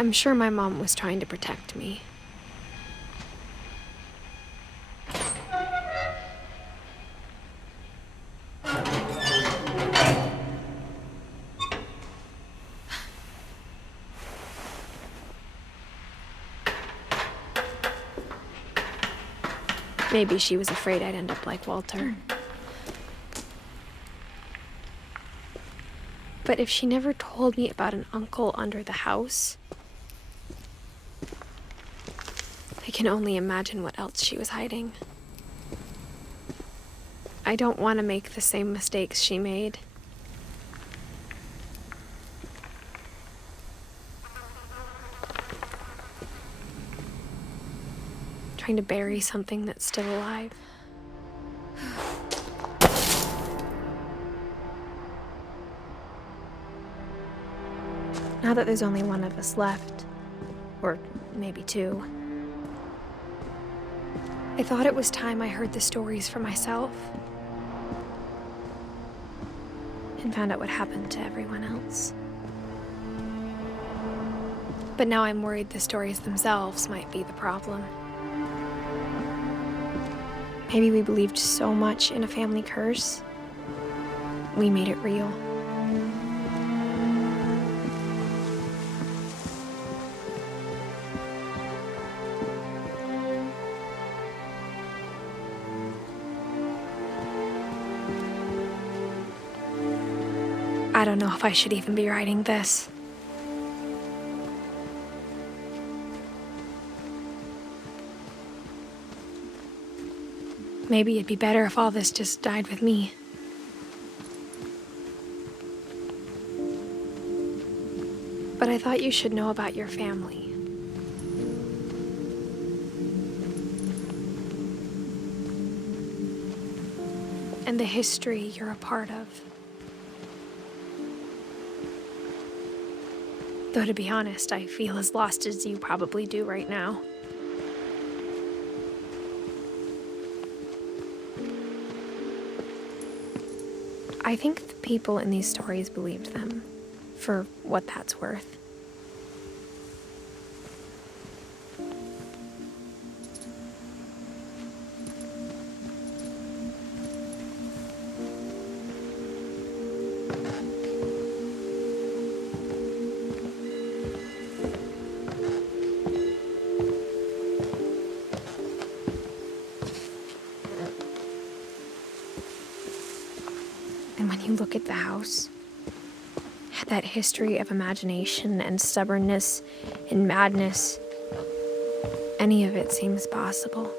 I'm sure my mom was trying to protect me. Maybe she was afraid I'd end up like Walter. But if she never told me about an uncle under the house, I can only imagine what else she was hiding. I don't want to make the same mistakes she made. Trying to bury something that's still alive. Now that there's only one of us left, or maybe two, I thought it was time I heard the stories for myself and found out what happened to everyone else. But now I'm worried the stories themselves might be the problem. Maybe we believed so much in a family curse, we made it real. I don't know if I should even be writing this. Maybe it'd be better if all this just died with me. But I thought you should know about your family. And the history you're a part of. Though to be honest, I feel as lost as you probably do right now. I think the people in these stories believed them, for what that's worth. And when you look at the house, that history of imagination and stubbornness and madness, any of it seems possible.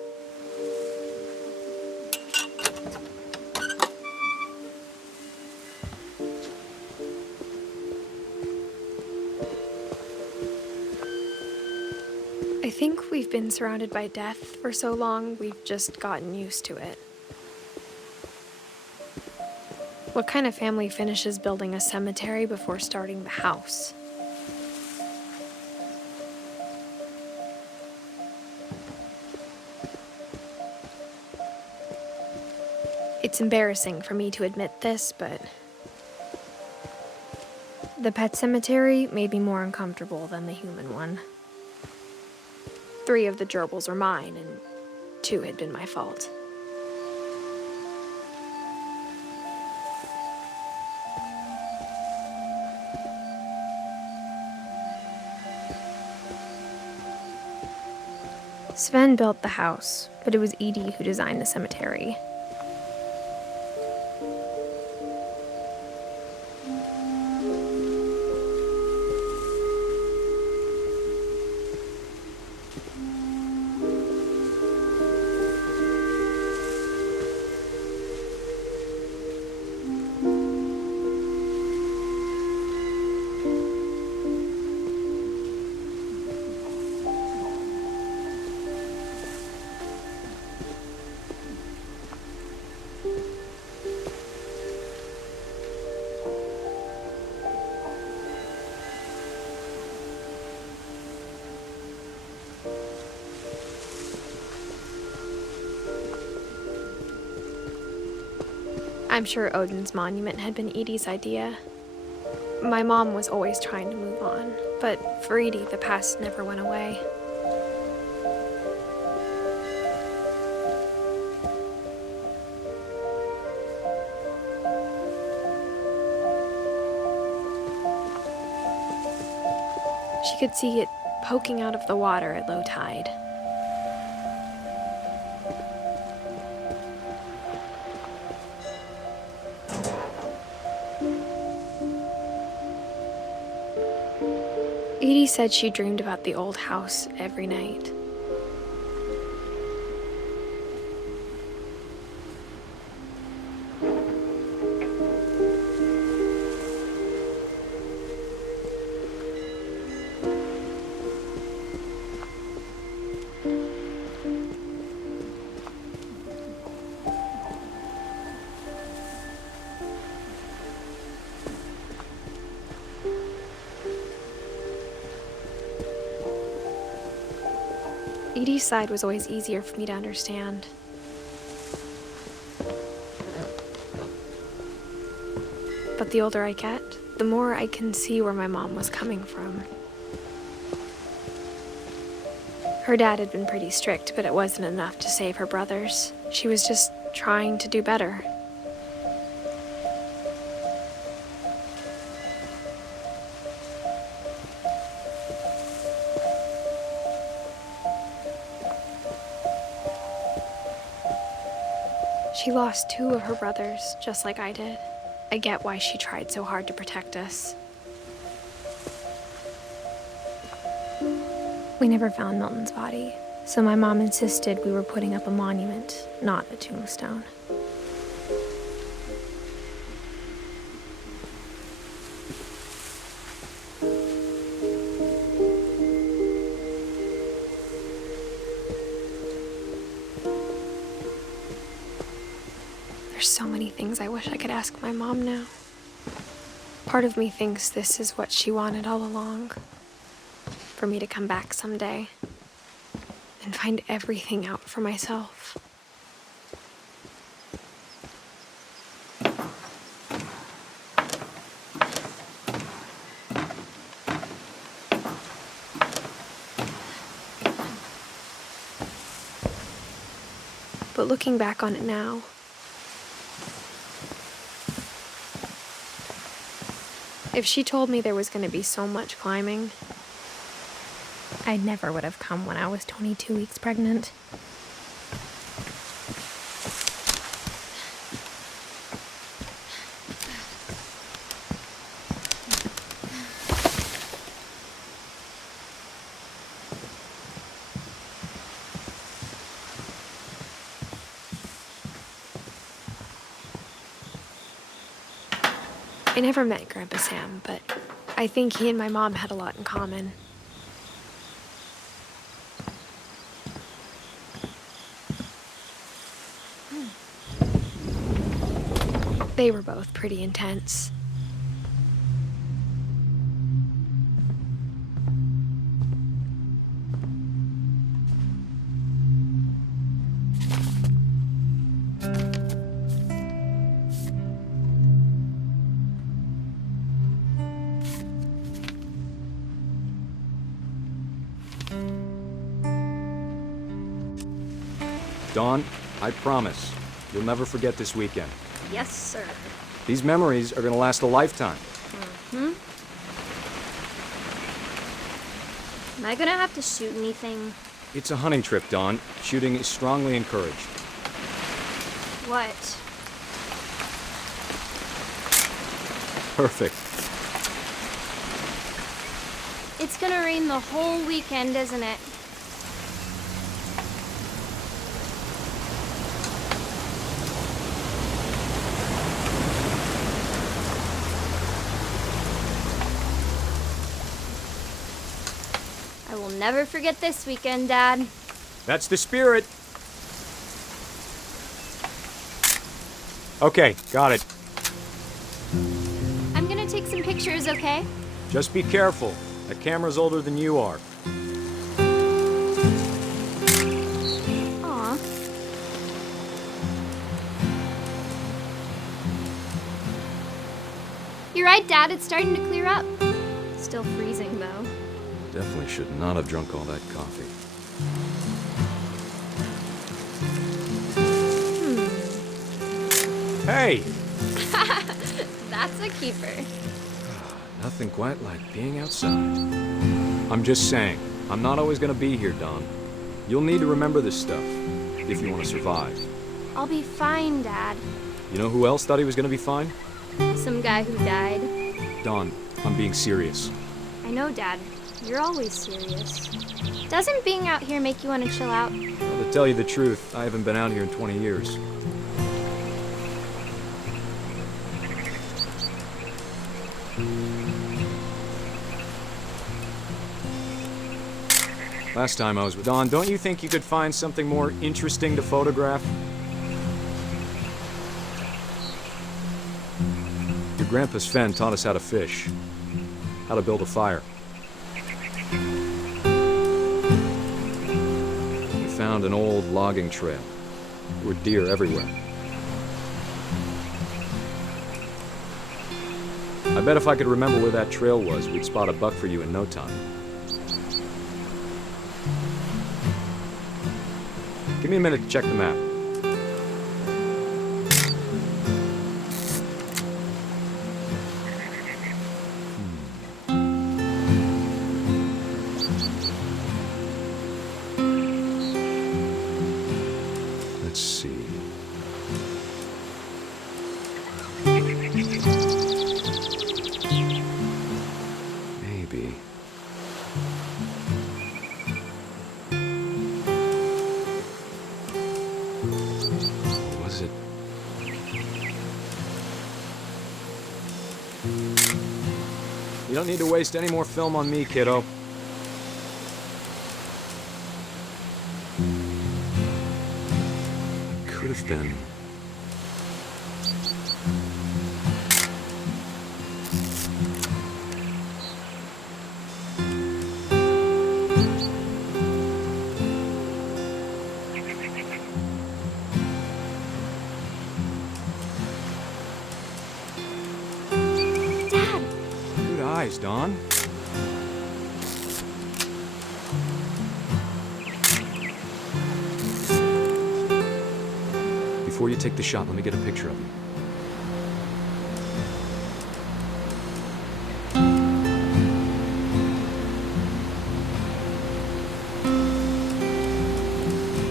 I think we've been surrounded by death for so long, we've just gotten used to it. What kind of family finishes building a cemetery before starting the house? It's embarrassing for me to admit this, but the pet cemetery made me more uncomfortable than the human one. 3 of the gerbils are mine, and 2 had been my fault. Sven built the house, but it was Edith who designed the cemetery. I'm sure Odin's monument had been Edie's idea. My mom was always trying to move on, But for Edie, the past never went away. She could see it poking out of the water at low tide. Edie said she dreamed about the old house every night. Edie's side was always easier for me to understand. But the older I get, the more I can see where my mom was coming from. Her dad had been pretty strict, but it wasn't enough to save her brothers. She was just trying to do better. She lost 2 of her brothers, just like I did. I get why she tried so hard to protect us. We never found Milton's body, so my mom insisted we were putting up a monument, not a tombstone. There's so many things I wish I could ask my mom now. Part of me thinks this is what she wanted all along. For me to come back someday and find everything out for myself. But looking back on it now, if she told me there was going to be so much climbing, I never would have come when I was 22 weeks pregnant. I never met Grandpa Sam, but I think he and my mom had a lot in common. They were both pretty intense. Dawn, I promise, you'll never forget this weekend. Yes, sir. These memories are gonna last a lifetime. Am I gonna have to shoot anything? It's a hunting trip, Dawn. Shooting is strongly encouraged. What? Perfect. It's gonna rain the whole weekend, isn't it? I will never forget this weekend, Dad. That's the spirit. Okay, got it. I'm gonna take some pictures, okay? Just be careful. That camera's older than you are. Aw. You're right, Dad. It's starting to clear up. Still freezing, though. Definitely should not have drunk all that coffee. Hey! That's a keeper. Nothing quite like being outside. I'm just saying, I'm not always gonna be here, Dawn. You'll need to remember this stuff, if you want to survive. I'll be fine, Dad. You know who else thought he was gonna be fine? Some guy who died. Dawn, I'm being serious. I know, Dad. You're always serious. Doesn't being out here make you want to chill out? Well, to tell you the truth, I haven't been out here in 20 years. Last time I was with Dawn, don't you think you could find something more interesting to photograph? Your grandpa Sven taught us how to fish, how to build a fire. We found an old logging trail. There were deer everywhere. I bet if I could remember where that trail was, we'd spot a buck for you in no time. Give me a minute to check the map. Let's see. Maybe. What was it? You don't need to waste any more film on me, kiddo. Could have been. Dad! Good eyes, Dawn. Before you take the shot, let me get a picture of you.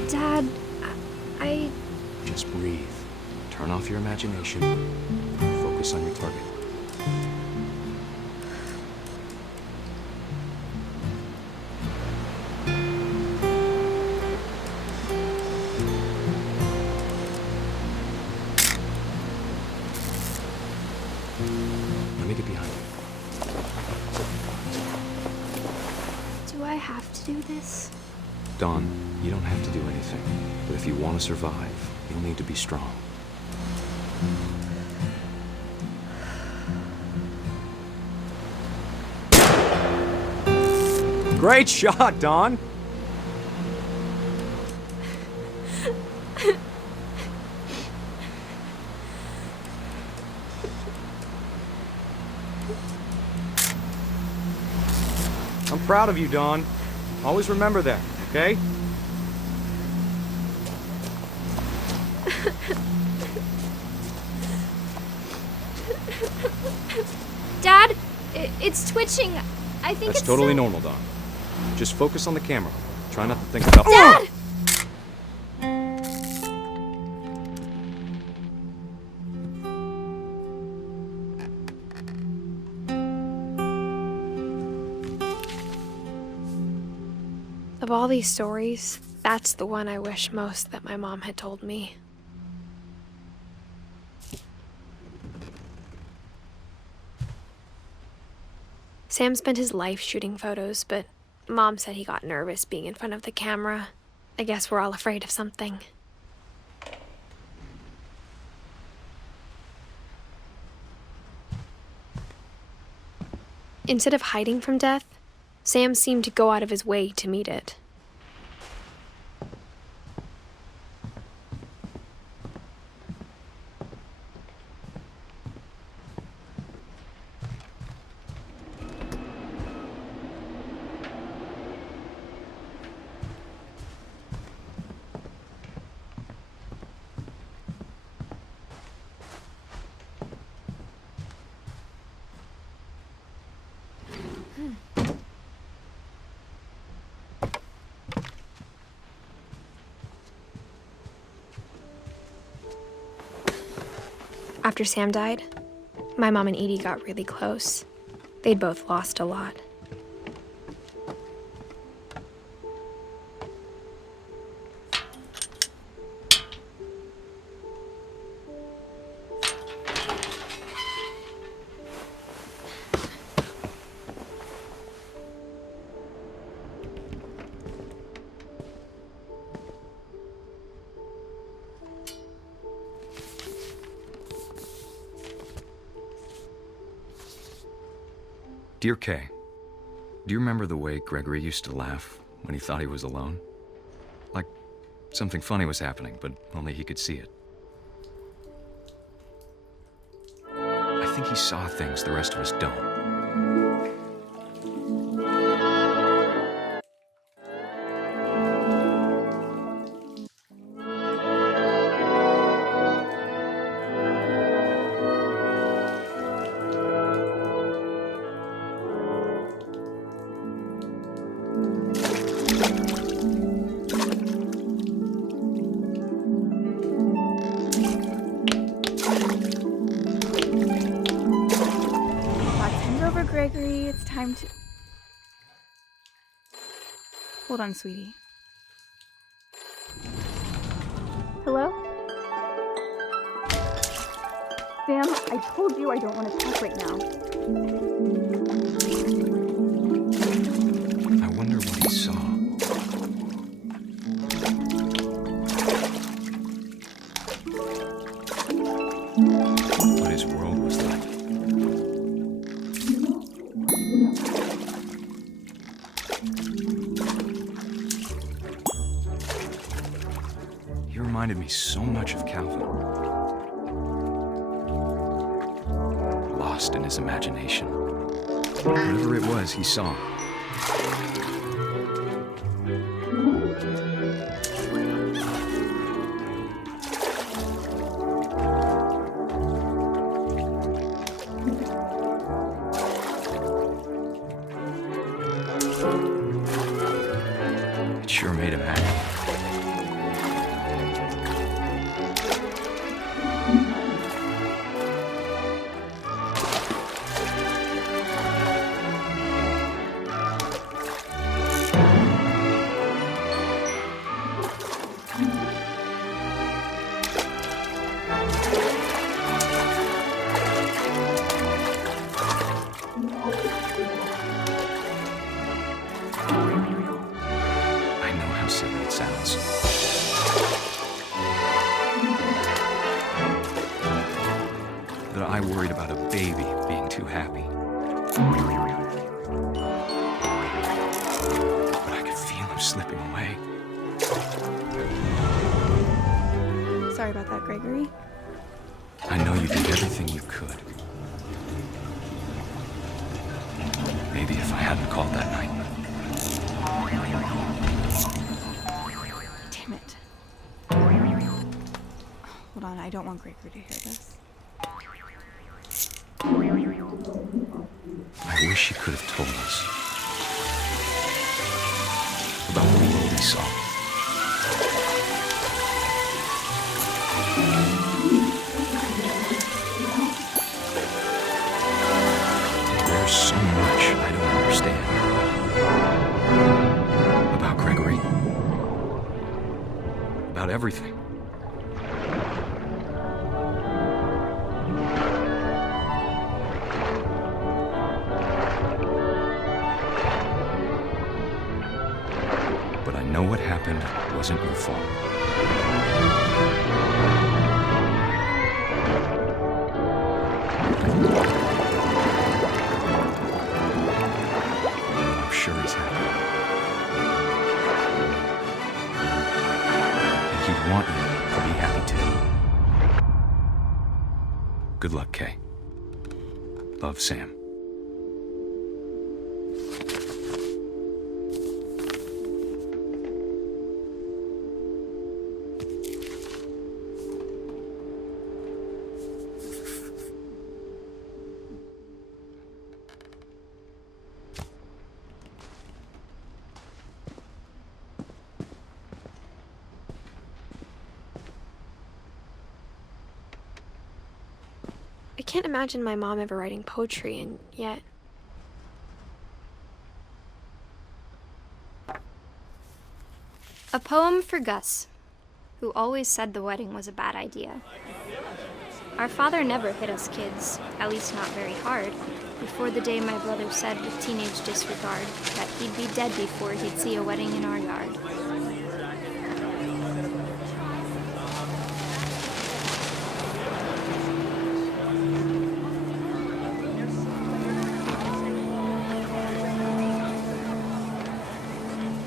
Dad, I... Just breathe. Turn off your imagination. Focus on your target. Let me get behind you. do I have to do this? Dawn, you don't have to do anything. But if you want to survive, you'll need to be strong. Great shot, Dawn! I'm proud of you, Dawn. Always remember that, okay? Dad, it's twitching. I think That's it's totally so- normal, Dawn. Just focus on the camera. Try not to think about— Dad! Of all these stories, that's the one I wish most that my mom had told me. Sam spent his life shooting photos, but Mom said he got nervous being in front of the camera. I guess we're all afraid of something. Instead of hiding from death, Sam seemed to go out of his way to meet it. After Sam died, my mom and Edie got really close. They'd both lost a lot. Dear Kay, do you remember the way Gregory used to laugh when he thought he was alone? Like something funny was happening, but only he could see it. I think he saw things the rest of us don't. Gregory, it's time to... Hold on, sweetie. Hello? Sam, I told you I don't want to talk right now. I wonder what he saw. What his world was like. He reminded me so much of Calvin. Lost in his imagination. Whatever it was he saw. It sure made him happy. I know how silly it sounds. That I worried about a baby being too happy. But I could feel him slipping away. Sorry about that, Gregory. I know you did everything you could. Maybe if I hadn't called that night. Damn it. Hold on, I don't want Gregory to hear this. I wish he could have told us about the world he saw. There's so much I don't understand about Gregory, about everything. But I know what happened wasn't your fault. I'm sure he's happy. And he'd want you to be happy too. Good luck, Kay. Love, Sam. I can't imagine my mom ever writing poetry, and yet... A poem for Gus, who always said the wedding was a bad idea. Our father never hit us kids, at least not very hard, before the day my brother said with teenage disregard that he'd be dead before he'd see a wedding in our yard.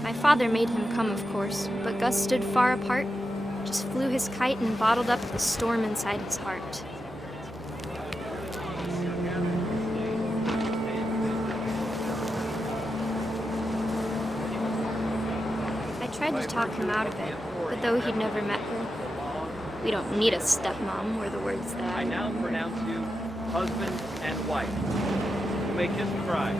My father made him come, of course, but Gus stood far apart, just flew his kite and bottled up the storm inside his heart. I tried to talk him out of it, but though he'd never met her, "We don't need a stepmom," were the words that I now pronounce you husband and wife. You may kiss the bride.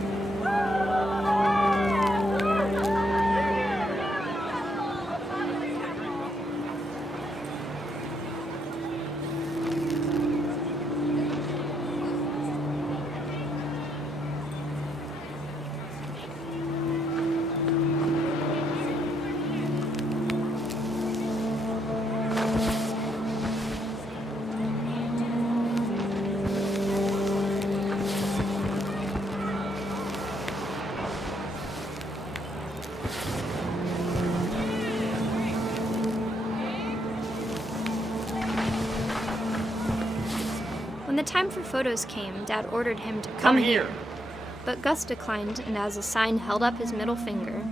When the time for photos came, Dad ordered him to come here. But Gus declined, and as a sign held up his middle finger.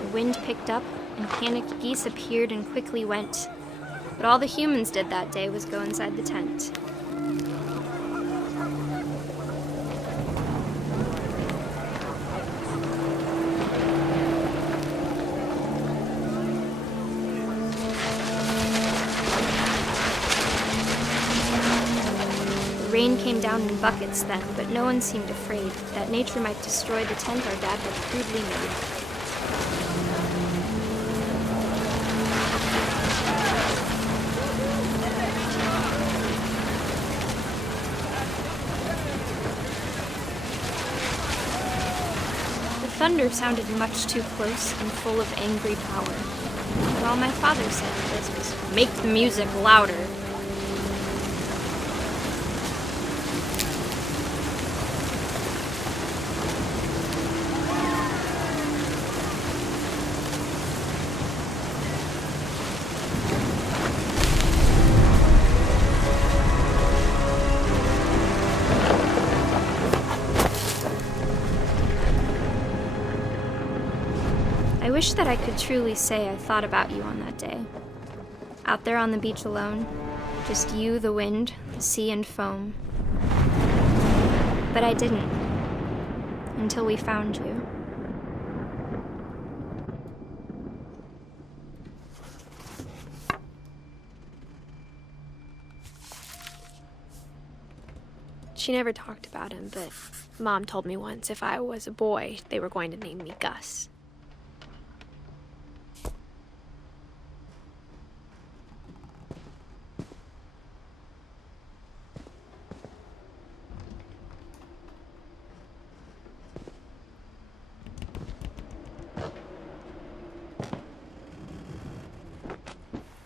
The wind picked up, and panicked geese appeared and quickly went. But all the humans did that day was go inside the tent. The rain came down in buckets then, but no one seemed afraid that nature might destroy the tent our dad had crudely made. The thunder sounded much too close and full of angry power. But all my father said to this was, "Make the music louder." I wish that I could truly say I thought about you on that day. Out there on the beach alone, just you, the wind, the sea, and foam. But I didn't, until we found you. She never talked about him, but Mom told me once if I was a boy, they were going to name me Gus.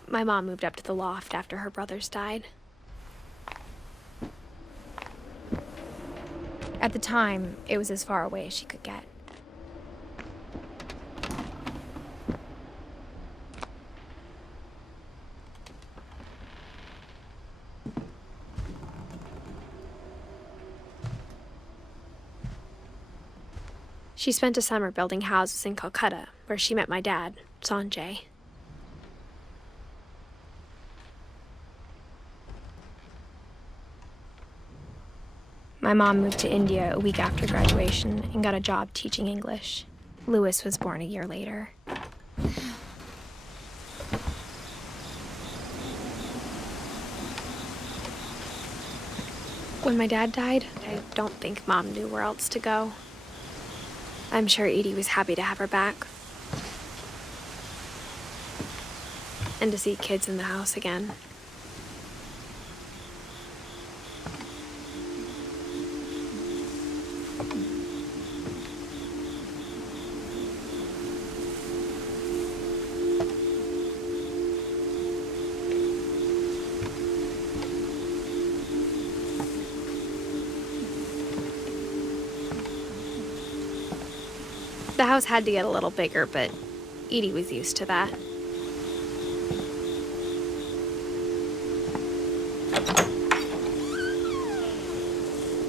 My mom moved up to the loft after her brothers died. At the time, it was as far away as she could get. She spent a summer building houses in Calcutta, where she met my dad, Sanjay. My mom moved to India a week after graduation and got a job teaching English. Louis was born a year later. When my dad died, I don't think Mom knew where else to go. I'm sure Edie was happy to have her back. and to see kids in the house again. The house had to get a little bigger, but Edie was used to that.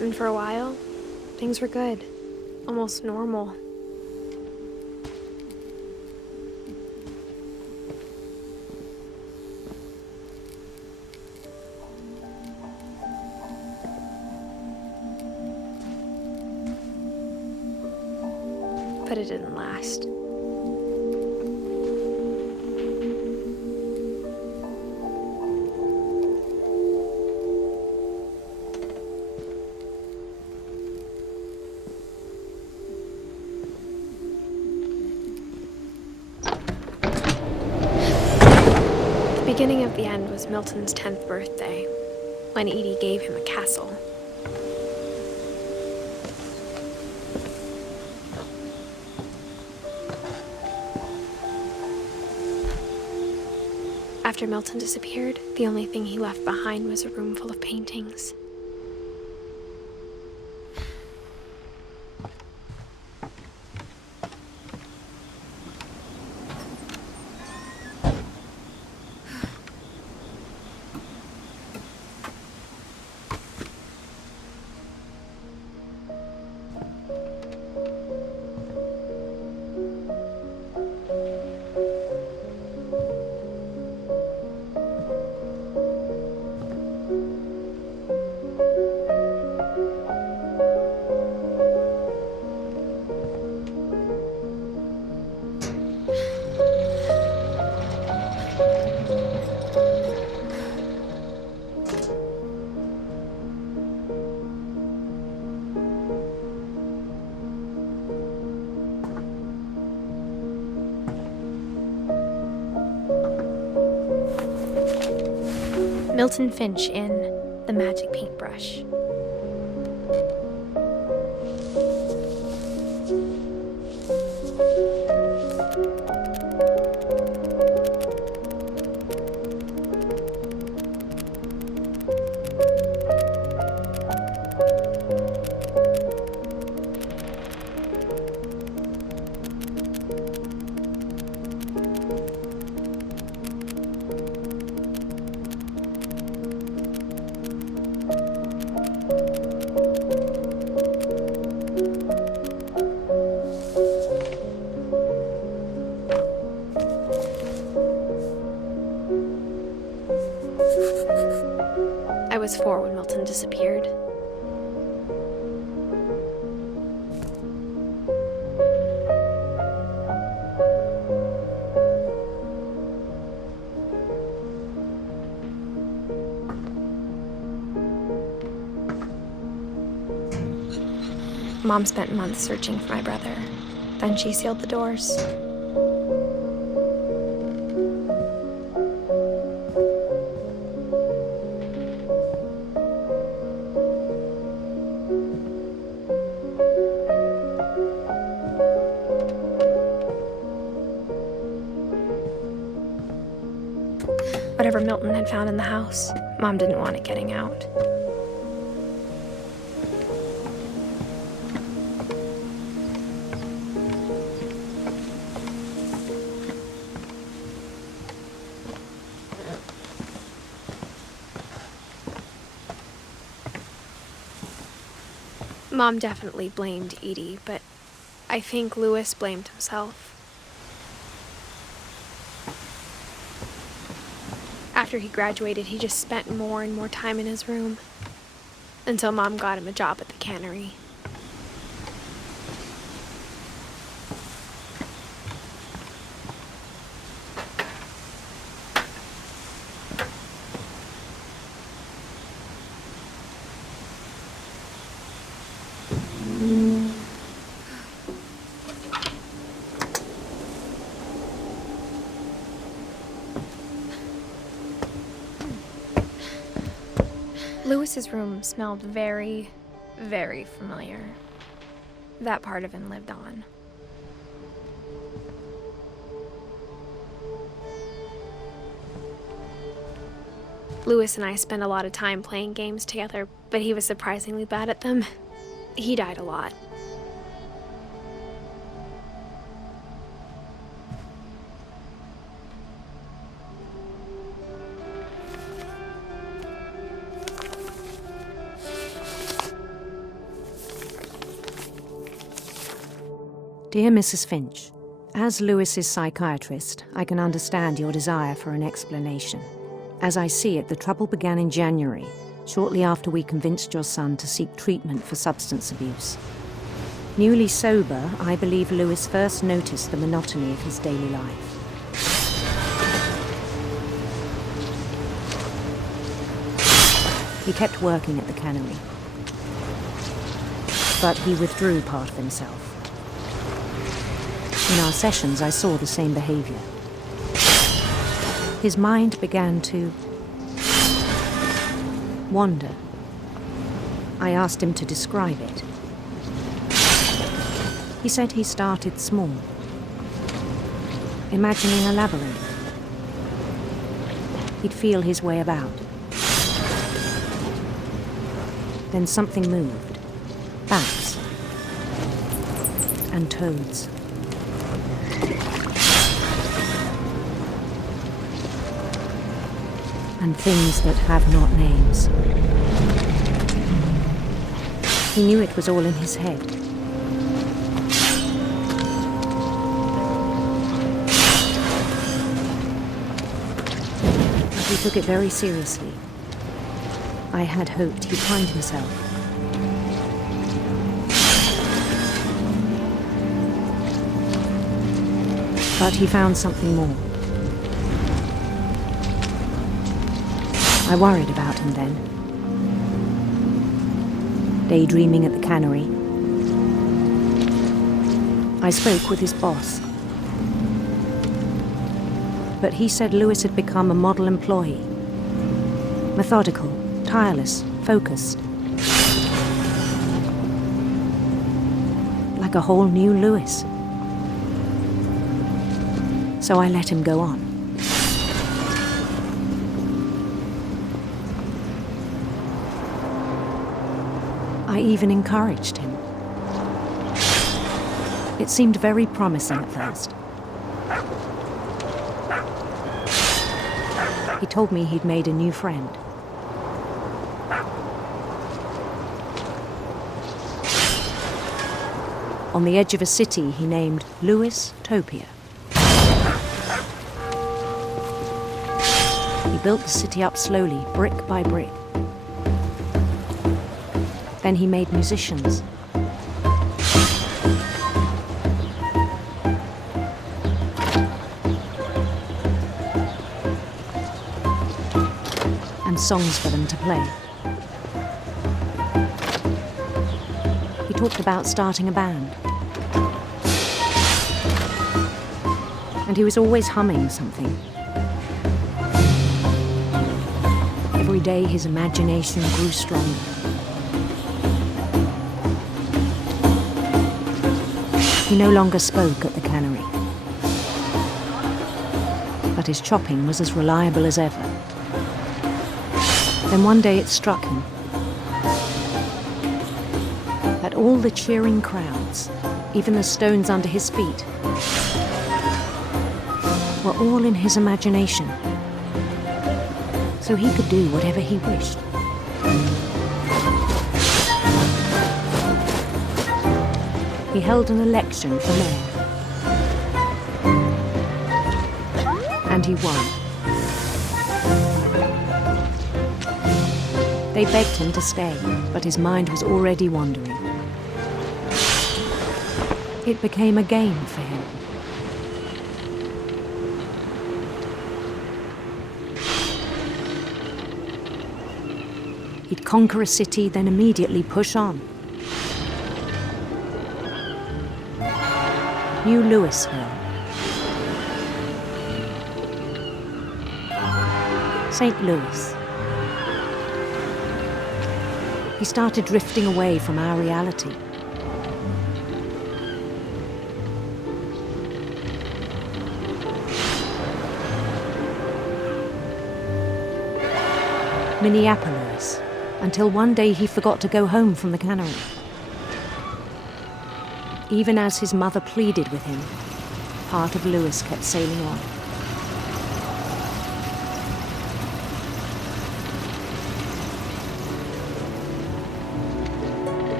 And for a while, things were good. Almost normal. But it didn't last. The beginning of the end was Milton's 10th birthday, when Edie gave him a castle. After Milton disappeared, the only thing he left behind was a room full of paintings. Milton Finch in The Magic Paintbrush. I was 4 when Milton disappeared. Mom spent months searching for my brother. Then she sealed the doors. Whatever Milton had found in the house, Mom didn't want it getting out. Mom definitely blamed Edie, but I think Louis blamed himself. After he graduated, he just spent more and more time in his room, until Mom got him a job at the cannery. Lewis's room smelled very, very familiar. That part of him lived on. Lewis and I spent a lot of time playing games together, but he was surprisingly bad at them. He died a lot. Dear Mrs. Finch, as Lewis's psychiatrist, I can understand your desire for an explanation. As I see it, the trouble began in January, shortly after we convinced your son to seek treatment for substance abuse. Newly sober, I believe Lewis first noticed the monotony of his daily life. He kept working at the cannery, but he withdrew part of himself. In our sessions, I saw the same behavior. His mind began to wander. I asked him to describe it. He said he started small, imagining a labyrinth. He'd feel his way about. Then something moved. Bats and toads. And things that have not names. He knew it was all in his head. But he took it very seriously. I had hoped he'd find himself. But he found something more. I worried about him then. Daydreaming at the cannery. I spoke with his boss. But he said Lewis had become a model employee. Methodical, tireless, focused. Like a whole new Lewis. So I let him go on. I even encouraged him. It seemed very promising at first. He told me he'd made a new friend. On the edge of a city he named Lewis Topia. He built the city up slowly, brick by brick. Then he made musicians. And songs for them to play. He talked about starting a band. And he was always humming something. Every day his imagination grew stronger. He no longer spoke at the cannery. But his chopping was as reliable as ever. Then one day it struck him that all the cheering crowds, even the stones under his feet, were all in his imagination. So he could do whatever he wished. He held an election for mayor. And he won. They begged him to stay, but his mind was already wandering. It became a game for him. He'd conquer a city, then immediately push on. New Louisville. St. Louis. He started drifting away from our reality. Minneapolis, until one day he forgot to go home from the cannery. Even as his mother pleaded with him, part of Lewis kept sailing on.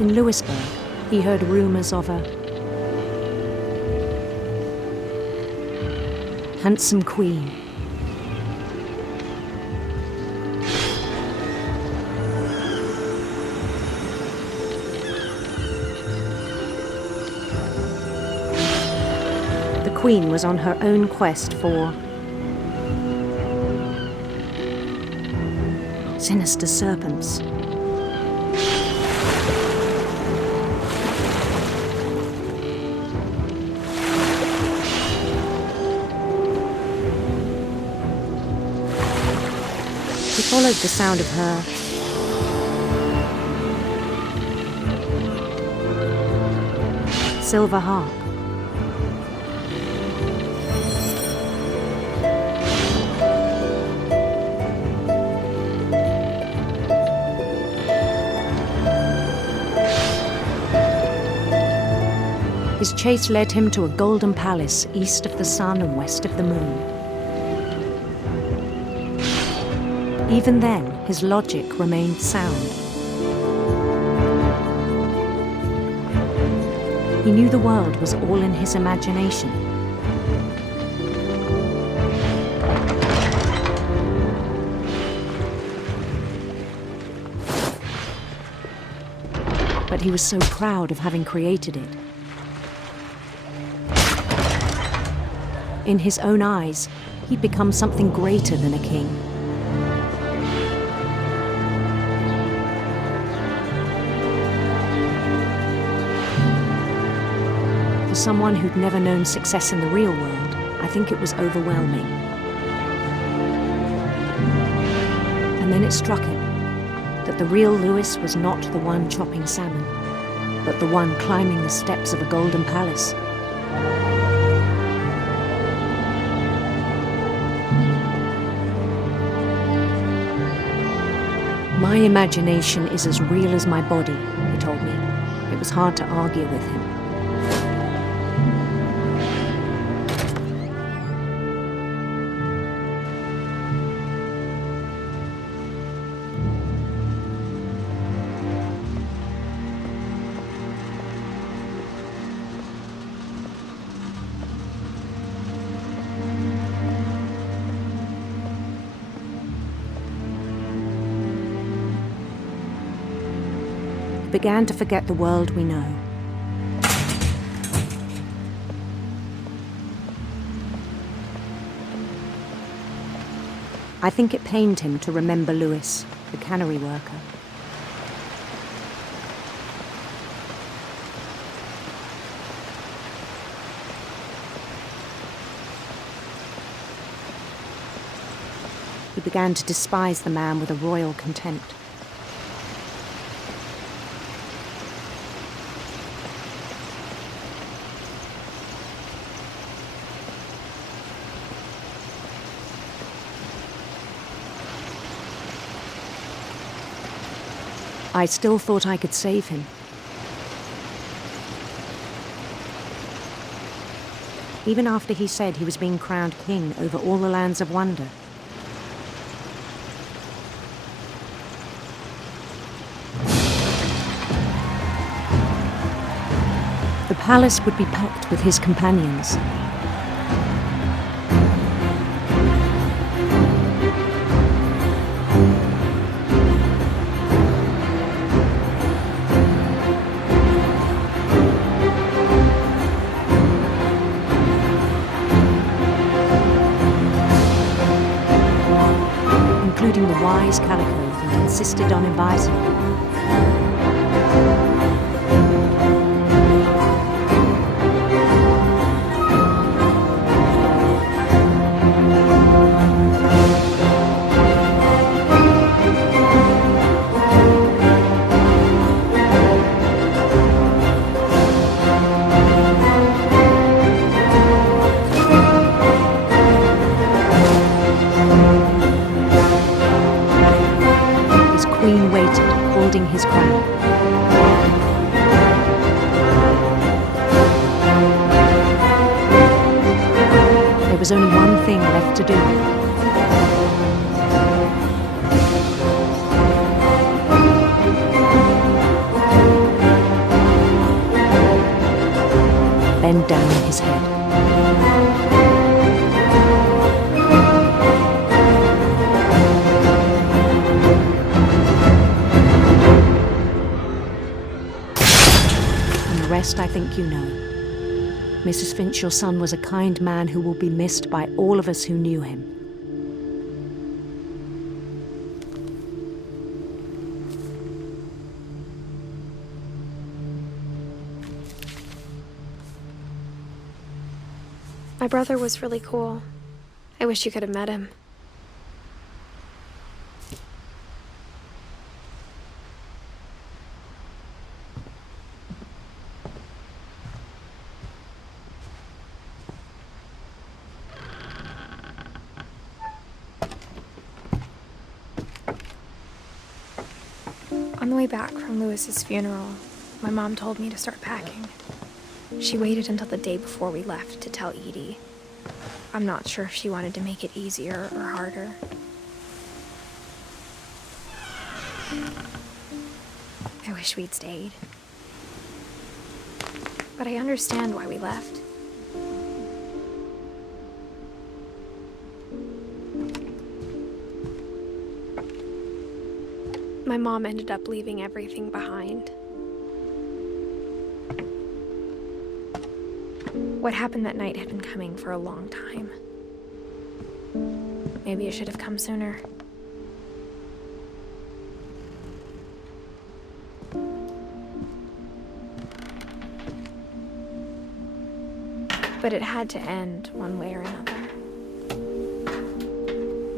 In Lewisburg, he heard rumors of a handsome queen. The queen was on her own quest for sinister serpents. He followed the sound of her silver harp. His chase led him to a golden palace east of the sun and west of the moon. Even then, his logic remained sound. He knew the world was all in his imagination. But he was so proud of having created it. In his own eyes, he'd become something greater than a king. For someone who'd never known success in the real world, I think it was overwhelming. And then it struck him that the real Lewis was not the one chopping salmon, but the one climbing the steps of a golden palace. My imagination is as real as my body, he told me. It was hard to argue with him. Began to forget the world we know. I think it pained him to remember Lewis, the cannery worker. He began to despise the man with a royal contempt. I still thought I could save him. Even after he said he was being crowned king over all the lands of wonder. The palace would be packed with his companions. Including the wise Calico who insisted on advising him. was only one thing left to do. Bend down his head. And the rest I think you know. Mrs. Finch, your son was a kind man who will be missed by all of us who knew him. My brother was really cool. I wish you could have met him. On the way back from Lewis's funeral, my mom told me to start packing. She waited until the day before we left to tell Edie. I'm not sure if she wanted to make it easier or harder. I wish we'd stayed. But I understand why we left. My mom ended up leaving everything behind. What happened that night had been coming for a long time. Maybe it should have come sooner. But it had to end one way or another.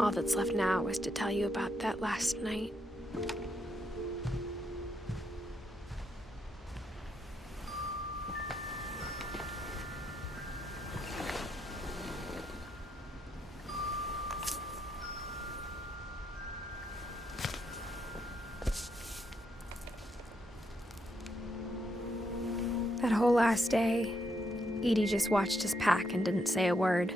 All that's left now is to tell you about that last night. That whole last day, Edie just watched us pack and didn't say a word.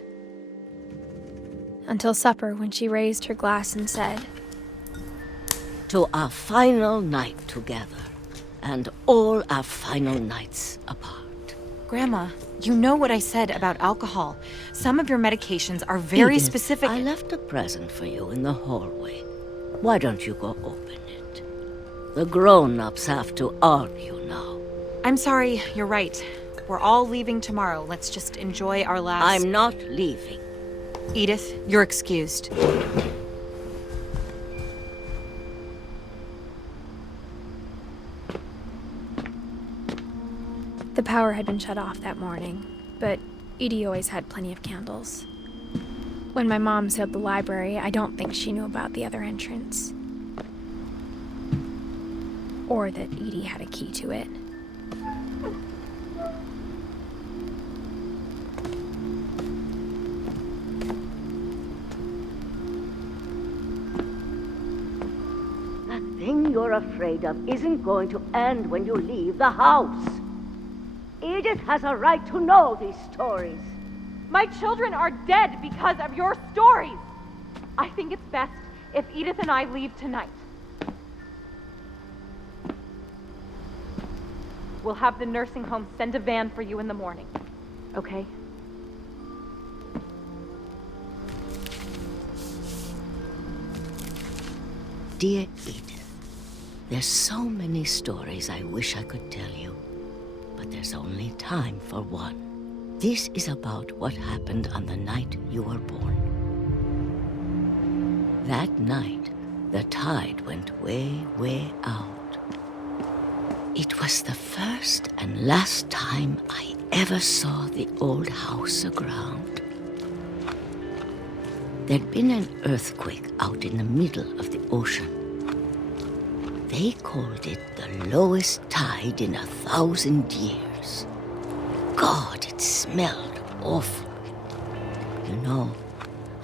Until supper, when she raised her glass and said, "To our final night together, and all our final nights apart." Grandma, you know what I said about alcohol. Some of your medications are very Edith, specific. I left a present for you in the hallway. Why don't you go open it? The grown-ups have to argue now. I'm sorry, you're right. We're all leaving tomorrow. Let's just enjoy our last... I'm not leaving. Edith, you're excused. the power had been shut off that morning, but Edie always had plenty of candles. When my mom sealed the library, I don't think she knew about the other entrance. Or that Edie had a key to it. That thing you're afraid of isn't going to end when you leave the house. Edith has a right to know these stories. My children are dead because of your stories. I think it's best if Edith and I leave tonight. We'll have the nursing home send a van for you in the morning, okay? Dear Edith, there's so many stories I wish I could tell you, but there's only time for one. This is about what happened on the night you were born. That night, the tide went way, way out. It was the first and last time I ever saw the old house aground. There'd been an earthquake out in the middle of the ocean. They called it the lowest tide in 1,000 years. God, it smelled awful. You know,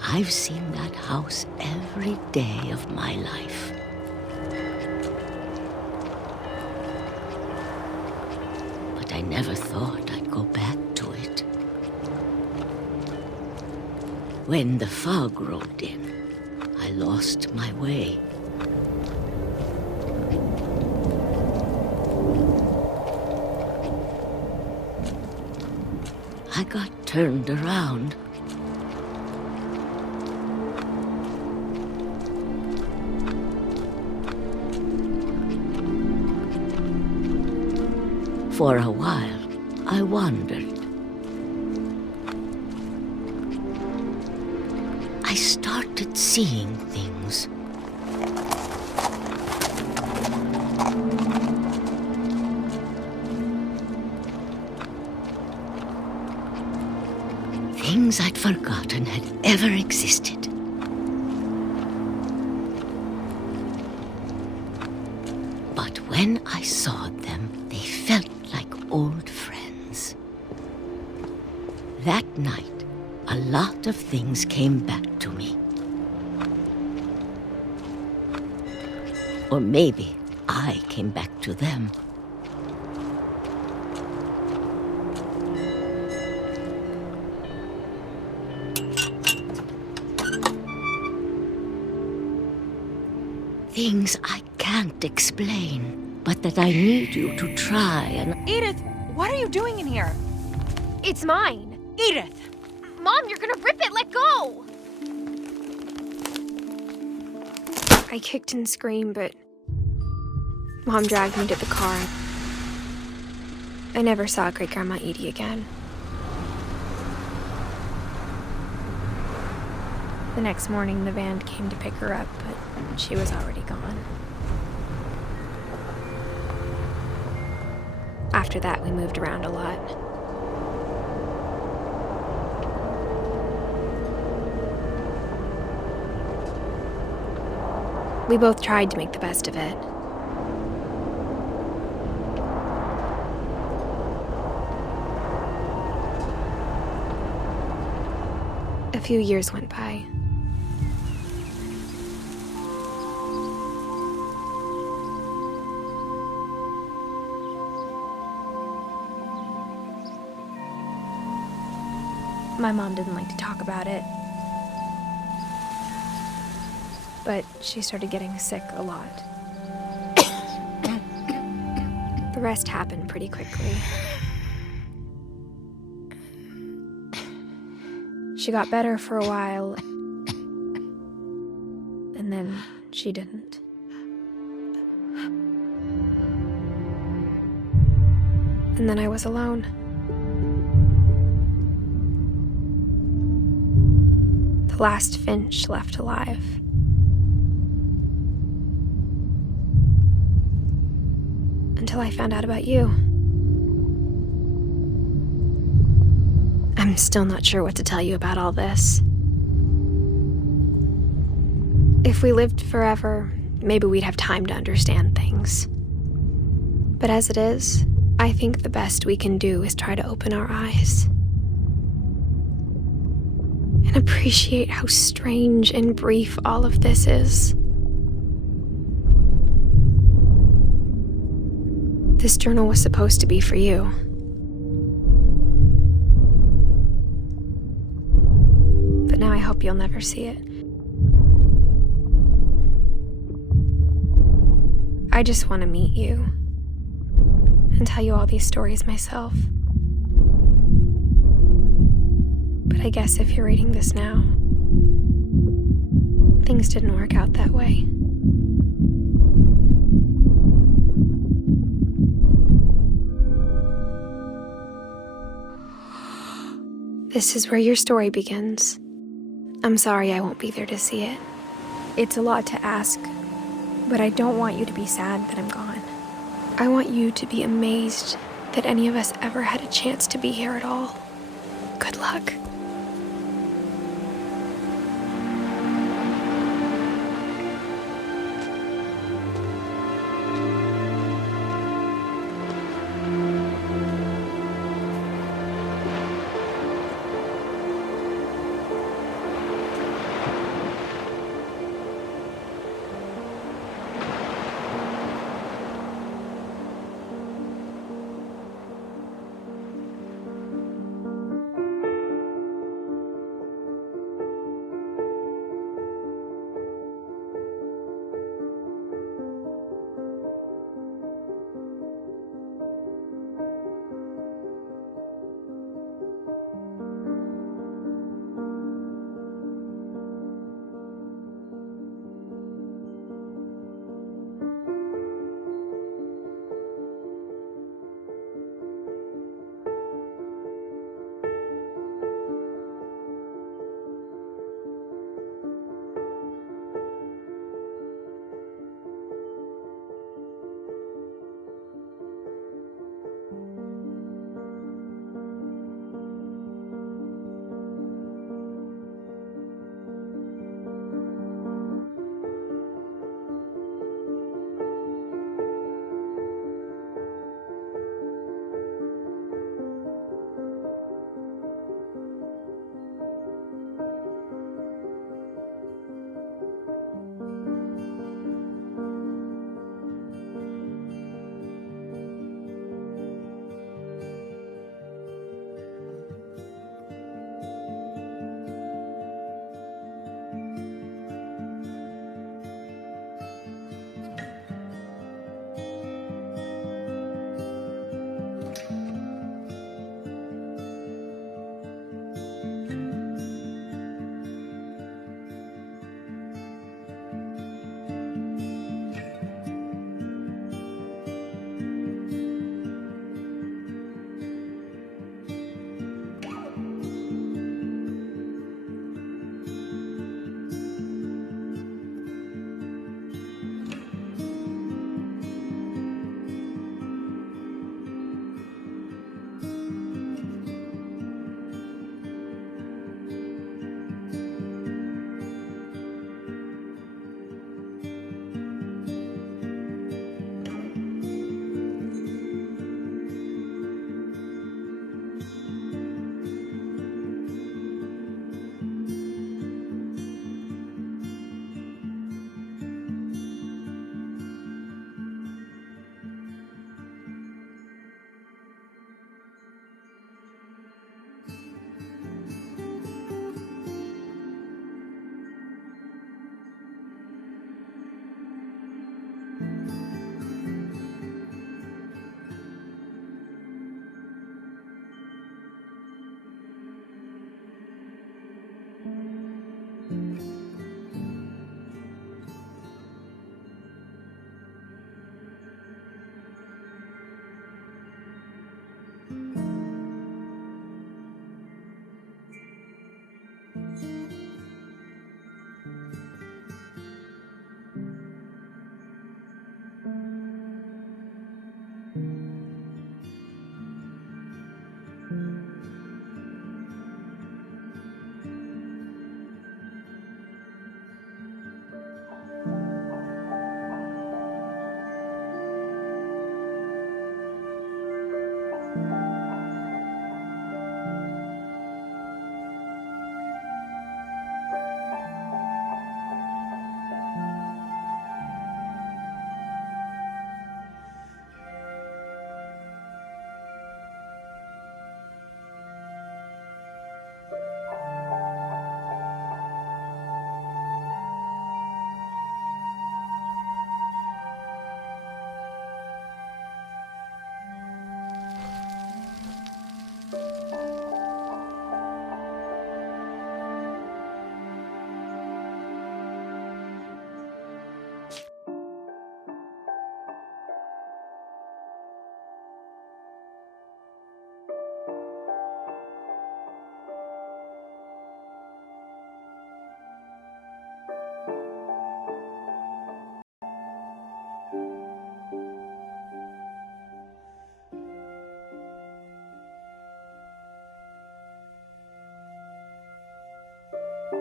I've seen that house every day of my life. But I never thought I'd go back to it. when the fog rolled in, I lost my way. I got turned around. For a while, I wandered. I started seeing things. Things I'd forgotten had ever existed. But when I saw them, they felt like old friends. That night, a lot of things came back to me. Or maybe I came back to them. Things I can't explain, but that I need you to try and... Edith, what are you doing in here? It's mine. Edith! Mom, you're gonna rip it! Let go! I kicked and screamed, but Mom dragged me to the car. I never saw Great-Grandma Edie again. The next morning, the van came to pick her up, but she was already gone. After that, we moved around a lot. We both tried to make the best of it. A few years went by. My mom didn't like to talk about it, but she started getting sick a lot. The rest happened pretty quickly. She got better for a while, and then she didn't. And then I was alone. The last Finch left alive. Until I found out about you. I'm still not sure what to tell you about all this. If we lived forever, maybe we'd have time to understand things. But as it is, I think the best we can do is try to open our eyes. And appreciate how strange and brief all of this is. This journal was supposed to be for you. But now I hope you'll never see it. I just want to meet you and tell you all these stories myself. But I guess if you're reading this now, things didn't work out that way. This is where your story begins. I'm sorry I won't be there to see it. It's a lot to ask, but I don't want you to be sad that I'm gone. I want you to be amazed that any of us ever had a chance to be here at all. Good luck.